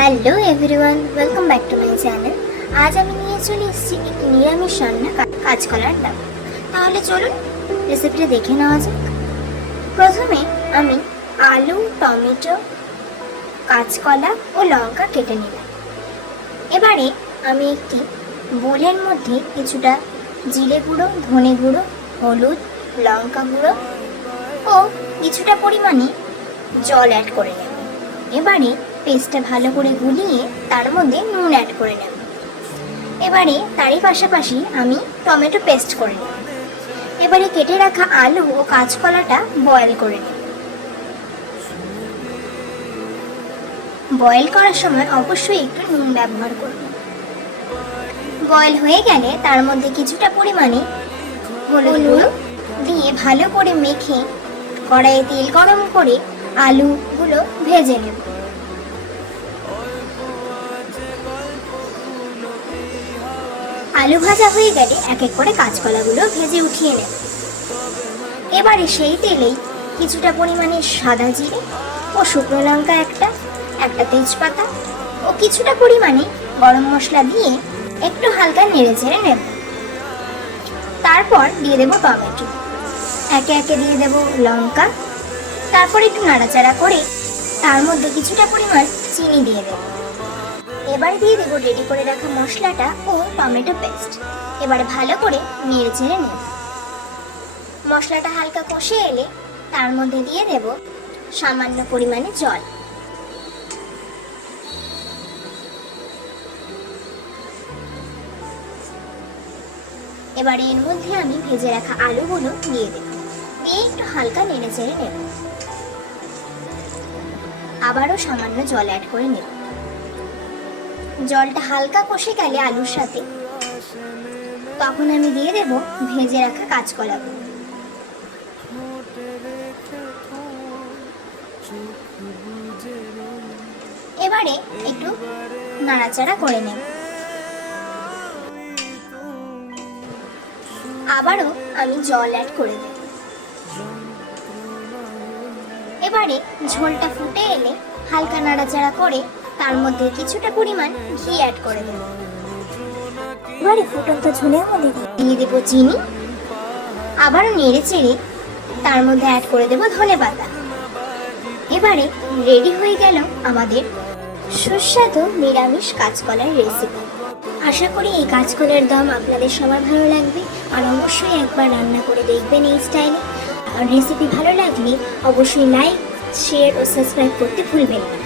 Hello everyone, welcome back to my channel. আজ আমি নিয়ে চলে এসেছি একটি নিরামিষ রান্না, কাঁচকলার ডাল। তাহলে চলুন রেসিপিটা দেখে নেওয়া যাক। প্রথমে আমি আলু, টমেটো, কাঁচকলা ও লঙ্কা কেটে নিলাম। এবারে আমি একটি বোলের মধ্যে কিছুটা জিরে গুঁড়ো, ধনে গুঁড়ো, হলুদ, লঙ্কা গুঁড়ো ও কিছুটা পরিমাণে জল অ্যাড করে নেব। এবারে পেস্টটা ভালো করে গুলিয়ে তার মধ্যে নুন অ্যাড করে নেব। এবারে তারই পাশাপাশি আমি টমেটো পেস্ট করে নেব। এবারে কেটে রাখা আলু ও কাঁচকলাটা বয়েল করে নেব। বয়েল করার সময় অবশ্যই একটু নুন ব্যবহার করব। বয়েল হয়ে গেলে তার মধ্যে কিছুটা পরিমাণে হলুদ গুঁড়ো দিয়ে ভালো করে মেখে কড়াইয়ে তেল গরম করে আলুগুলো ভেজে নেব। আলু ভাজা হয়ে গেলে এক এক করে কাঁচকলাগুলো ভেজে উঠিয়ে নেব। এবারে সেই তেলেই কিছুটা পরিমাণে সাদা জিরে ও শুকনো লঙ্কা একটা তেজপাতা ও কিছুটা পরিমাণে গরম মশলা দিয়ে একটু হালকা নেড়ে চেড়ে নেব। তারপর দিয়ে দেব টমেটো, একে একে দিয়ে দেব লঙ্কা, তারপর একটু নাড়াচাড়া করে তার মধ্যে কিছুটা পরিমাণ চিনি দিয়ে দেব। এবার দিয়ে দেবো রেডি করে রাখা মশলাটা ও টমেটো পেস্ট। এবারে ভালো করে নেড়ে চেড়ে নেব। মশলাটা হালকা কষে এলে তার মধ্যে দিয়ে দেব সামান্য পরিমাণে জল। এবারে এর মধ্যে আমি ভেজে রাখা আলুগুলো দিয়ে দেব, দিয়ে একটু হালকা নেড়ে চেড়ে নেব। আবারও সামান্য জল অ্যাড করে নেব। জলটা হালকা কষে গেলে আলুর সাথে তখন আমি দিয়ে দেব ভেজে রাখা কাঁচকলাগুলো। এবারে একটু নাড়াচাড়া করে নেব। আবারও আমি জল অ্যাড করে দেব। এবারে ঝোলটা ফুটে এলে হালকা নাড়াচাড়া করে তার মধ্যে কিছুটা পরিমাণ ঘি অ্যাড করে দেব। এবারে ফুটন্ত ঝোলের মধ্যে দিয়ে দেব চিনি, আবারও নেড়ে চেড়ে তার মধ্যে অ্যাড করে দেব ধনেপাতা। এবারে রেডি হয়ে গেল আমাদের সুস্বাদু নিরামিষ কাঁচকলার রেসিপি। আশা করি এই কাঁচকলার দম আপনাদের সবার ভালো লাগবে, আর অবশ্যই একবার রান্না করে দেখবেন এই স্টাইলে। আর রেসিপি ভালো লাগলে অবশ্যই লাইক, শেয়ার ও সাবস্ক্রাইব করতে ভুলবেন না।